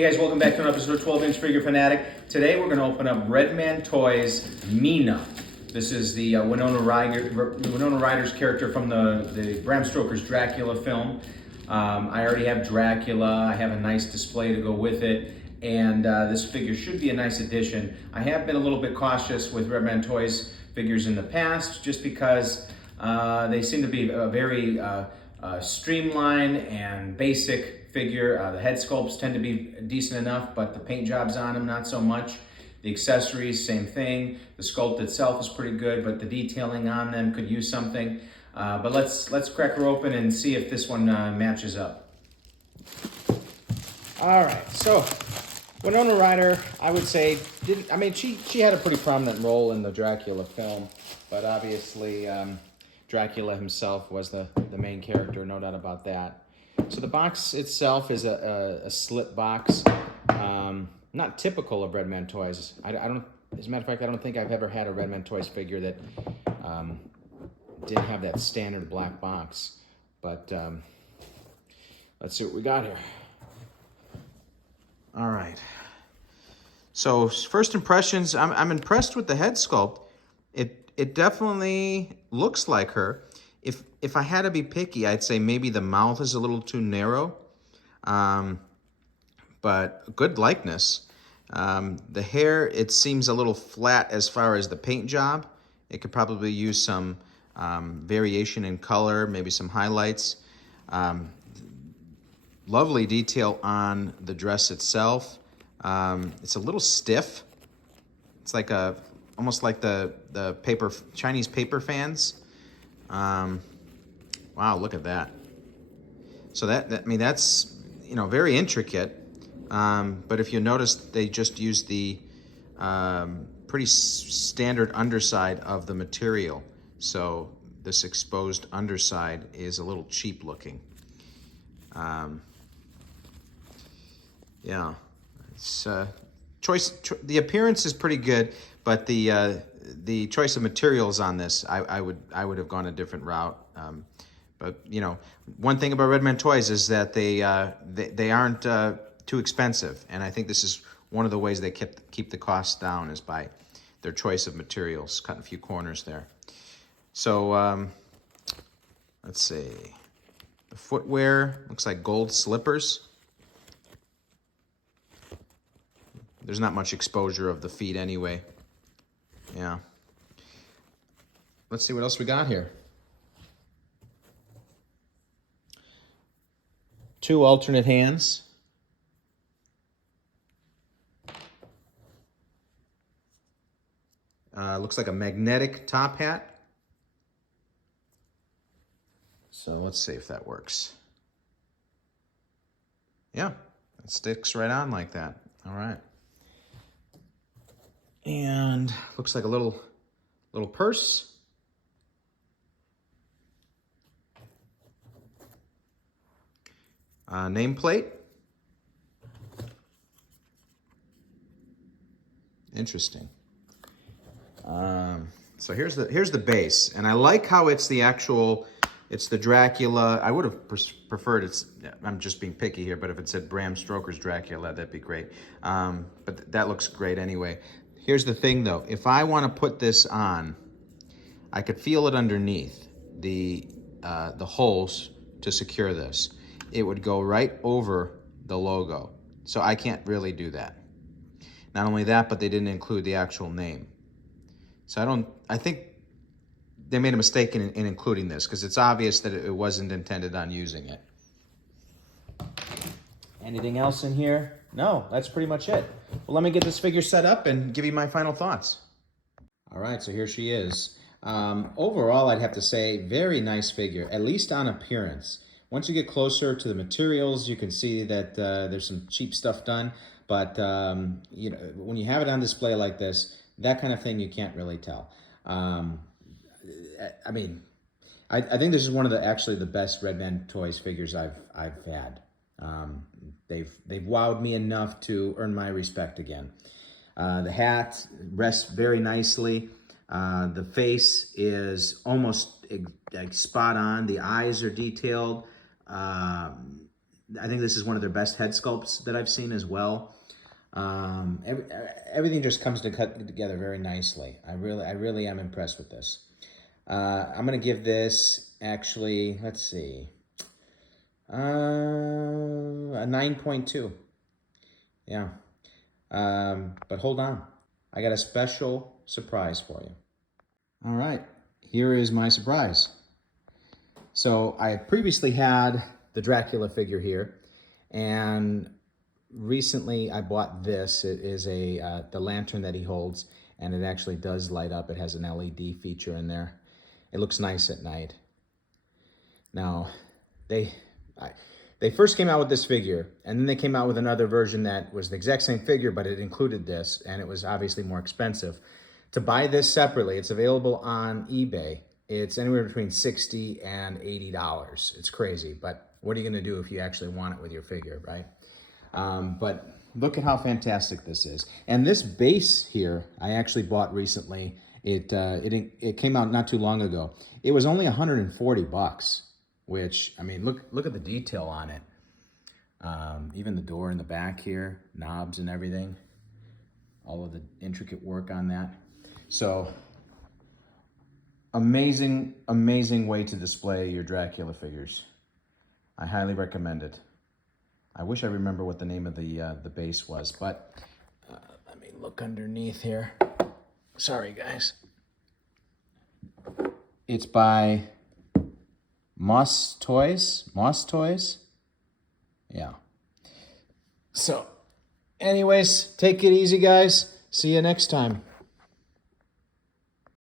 Hey guys, welcome back to an episode of 12-inch Figure Fanatic. Today we're going to open up REDMAN Toys Mina. This is the Winona Ryder's character from the Bram Stoker's Dracula film. I already have Dracula. I have a nice display to go with it, and this figure should be a nice addition. I have been a little bit cautious with REDMAN Toys figures in the past, just because they seem to be a very streamlined and basic figure. The head sculpts tend to be decent enough, but the paint jobs on them, not so much. The accessories, same thing. The sculpt itself is pretty good, but the detailing on them could use something. But let's crack her open and see if this one matches up. All right, so Winona Ryder, I would say, she had a pretty prominent role in the Dracula film, but obviously Dracula himself was the main character, no doubt about that. So the box itself is a slit box, not typical of REDMAN Toys. I don't, as a matter of fact, I don't think I've ever had a REDMAN Toys figure that didn't have that standard black box. But let's see what we got here. All right. So first impressions, I'm impressed with the head sculpt. It definitely looks like her. If I had to be picky, I'd say maybe the mouth is a little too narrow, but good likeness. The hair, it seems a little flat as far as the paint job. It could probably use some variation in color, maybe some highlights. Lovely detail on the dress itself. It's a little stiff. It's like almost like the Chinese paper fans. Wow, look at that. So that's, very intricate. But if you notice, they just used the pretty standard underside of the material. So this exposed underside is a little cheap looking. Yeah, it's the appearance is pretty good, but the choice of materials on this, I would have gone a different route. But one thing about REDMAN Toys is that they aren't too expensive, and I think this is one of the ways they keep the costs down is by their choice of materials, cutting a few corners there. So let's see, the footwear looks like gold slippers. There's not much exposure of the feet anyway. Yeah. Let's see what else we got here. Two alternate hands. Looks like a magnetic top hat. So let's see if that works. Yeah, it sticks right on like that. All right. And looks like a little purse. Nameplate. Interesting. So here's the base, and I like how it's the Dracula. I would have preferred I'm just being picky here, but if it said Bram Stoker's Dracula, that'd be great. But that looks great anyway. Here's the thing though, if I want to put this on, I could feel it underneath the holes to secure this. It would go right over the logo. So I can't really do that. Not only that, but they didn't include the actual name. So I think they made a mistake in including this, because it's obvious that it wasn't intended on using it. Anything else in here? No, that's pretty much it. Well, let me get this figure set up and give you my final thoughts. All right, so here she is. Overall, I'd have to say, very nice figure, at least on appearance. Once you get closer to the materials, you can see that there's some cheap stuff done. But when you have it on display like this, that kind of thing you can't really tell. I think this is one of the best REDMAN Toys figures I've had. They've wowed me enough to earn my respect again. The hat rests very nicely. The face is almost like spot on. The eyes are detailed. I think this is one of their best head sculpts that I've seen as well. Everything just comes together very nicely. I really am impressed with this. I'm gonna give this, actually, let's see, a 9.2. Yeah. But hold on, I got a special surprise for you. All right, here is my surprise. So I previously had the Dracula figure here, and recently I bought this. It is the lantern that he holds, and it actually does light up. It has an LED feature in there. It looks nice at night. Now, they first came out with this figure, and then they came out with another version that was the exact same figure, but it included this, and it was obviously more expensive. To buy this separately, it's available on eBay. It's anywhere between $60 and $80. It's crazy, but what are you gonna do if you actually want it with your figure, right? But look at how fantastic this is. And this base here, I actually bought recently. It came out not too long ago. It was only 140 bucks, which, I mean, look at the detail on it. Even the door in the back here, knobs and everything. All of the intricate work on that. So, amazing, amazing way to display your Dracula figures. I highly recommend it. I wish I remember what the name of the base was, but let me look underneath here. Sorry, guys. It's by Moss Toys. Yeah. So, anyways, take it easy, guys. See you next time.